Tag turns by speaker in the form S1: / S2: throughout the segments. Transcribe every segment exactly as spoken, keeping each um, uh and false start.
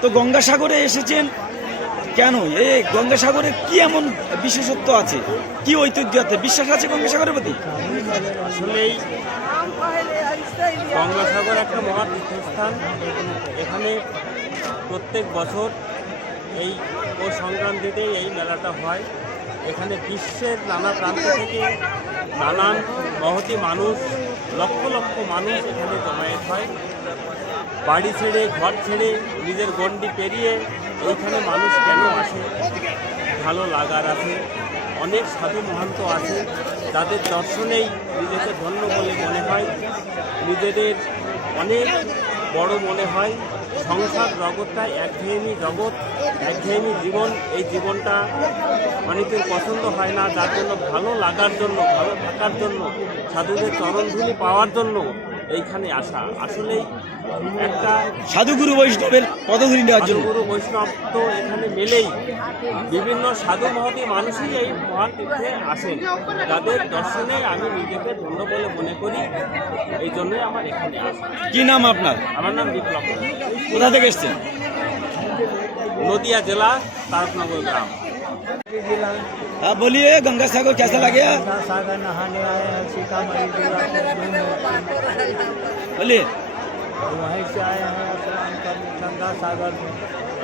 S1: তো গঙ্গাসাগরে এসেছেন কেন? এই গঙ্গাসাগরে কি এমন বিশেষত্ব আছে, কি ঐতিহ্য আছে, বিশ্বাস আছে গঙ্গাসাগরের প্রতি?
S2: আসলেই গঙ্গাসাগর একটা মহা তীর্থস্থান। এখানে প্রত্যেক বছর এই ও সংক্রান্তিতে এই মেলাটা হয়। এখানে বিশ্বের নানা প্রান্ত থেকে নানান মহতি মানুষ, লক্ষ লক্ষ মানুষ এখানে জমায়েত হয়। বাড়ি ছেড়ে, ঘর ছেড়ে, নিজের গণ্ডি পেরিয়ে এইখানে মানুষ কেন আসে? ভালো লাগার আছে। অনেক সাধু মহান্ত আছে যাদের দর্শনেই নিজেকে ধন্য বলে মনে হয়, নিজেদের অনেক বড় মনে হয়। সংসার জগৎটা একঘেয়েমি জগৎ, একঘেয়েমি জীবন। এই জীবনটা অনেকের পছন্দ হয় না, যার জন্য ভালো লাগার জন্য, ভালো থাকার জন্য, সাধুদের চরণধুলি পাওয়ার জন্য এইখানে আসা। আসলেই একটা
S1: সাধুগুরু বৈষ্ণবের পদধূলি নেওয়ার জন্য।
S2: সাধুগুরু বৈষ্ণব তো এখানে মেলেই, বিভিন্ন সাধু মহতী মানুষই এই মহাতীর্থে আসেন, যাদের দর্শনে আমি নিজেকে ধন্য বলে মনে করি। এই জন্যই আমার এখানে আসা।
S1: কি নাম আপনার?
S2: আমার নাম বিপ্লব।
S1: কোথা থেকে এসছেন?
S2: नदिया जिला तारकनगर ग्राम।
S1: हाँ बोलिए, गंगा सागर कैसा लगे?
S3: गंगा सागर नहाने आए हैं सीतामढ़ी जिला के में।
S1: बोलिए।
S3: वहीं से आए हैं स्नान करने गंगा सागर में।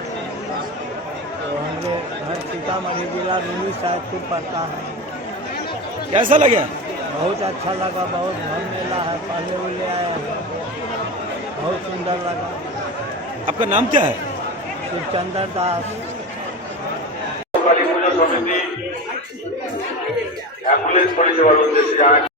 S3: तो हमारे घर सीतामढ़ी जिला रूनी साहिबपुर पड़ता है।
S1: कैसा लगे?
S3: बहुत अच्छा लगा, बहुत भर मेला है, पहले उले आए हैं, बहुत सुंदर लगा।
S1: आपका नाम क्या है?
S3: शिवचंद्र दास।
S4: কালী পুজো সমিতি অ্যাম্বুলেন্স পরিষেবার উদ্দেশ্যে